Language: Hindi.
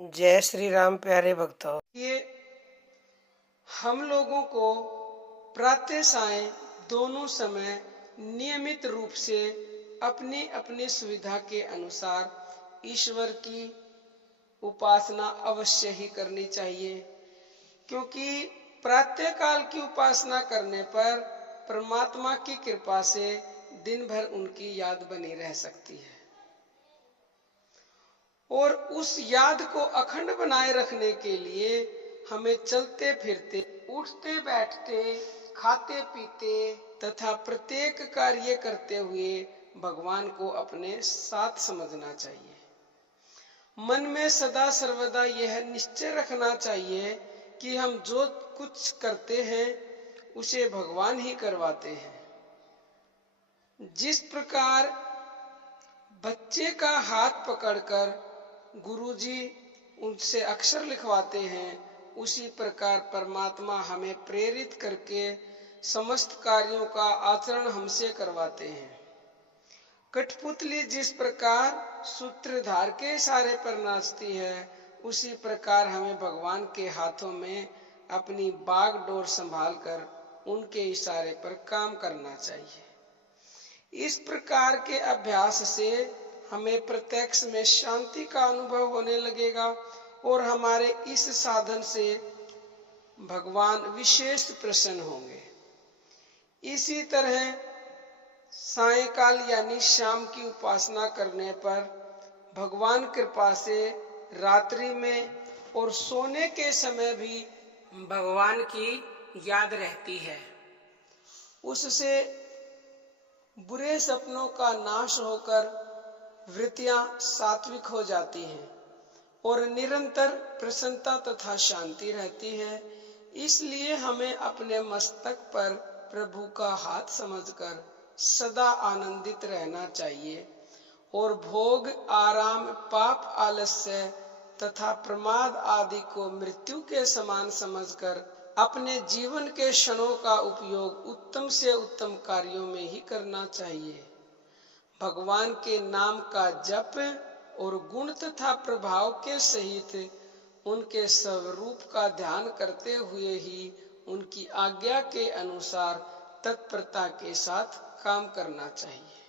जय श्री राम प्यारे भक्तों। ये हम लोगों को प्रातः साय दोनों समय नियमित रूप से अपनी अपनी सुविधा के अनुसार ईश्वर की उपासना अवश्य ही करनी चाहिए, क्योंकि प्रातः काल की उपासना करने पर परमात्मा की कृपा से दिन भर उनकी याद बनी रह सकती है और उस याद को अखंड बनाए रखने के लिए हमें चलते फिरते, उठते बैठते, खाते पीते तथा प्रत्येक कार्य करते हुए भगवान को अपने साथ समझना चाहिए। मन में सदा सर्वदा यह निश्चय रखना चाहिए कि हम जो कुछ करते हैं उसे भगवान ही करवाते हैं। जिस प्रकार बच्चे का हाथ पकड़कर गुरुजी उनसे अक्षर लिखवाते हैं, उसी प्रकार परमात्मा हमें प्रेरित करके समस्त कार्यों का आचरण हमसे करवाते हैं। कठपुतली जिस प्रकार सूत्रधार के इशारे पर नाचती है, उसी प्रकार हमें भगवान के हाथों में अपनी बागडोर संभालकर उनके इशारे पर काम करना चाहिए। इस प्रकार के अभ्यास से हमें प्रत्यक्ष में शांति का अनुभव होने लगेगा और हमारे इस साधन से भगवान विशेष प्रसन्न होंगे। इसी तरह सायंकाल यानी शाम की उपासना करने पर भगवान कृपा से रात्रि में और सोने के समय भी भगवान की याद रहती है। उससे बुरे सपनों का नाश होकर वृत्तियां सात्विक हो जाती हैं और निरंतर प्रसन्नता तथा शांति रहती है। इसलिए हमें अपने मस्तक पर प्रभु का हाथ समझकर सदा आनंदित रहना चाहिए और भोग, आराम, पाप, आलस्य तथा प्रमाद आदि को मृत्यु के समान समझकर अपने जीवन के क्षणों का उपयोग उत्तम से उत्तम कार्यों में ही करना चाहिए। भगवान के नाम का जप और गुण तथा प्रभाव के सहित उनके स्वरूप का ध्यान करते हुए ही उनकी आज्ञा के अनुसार तत्परता के साथ काम करना चाहिए।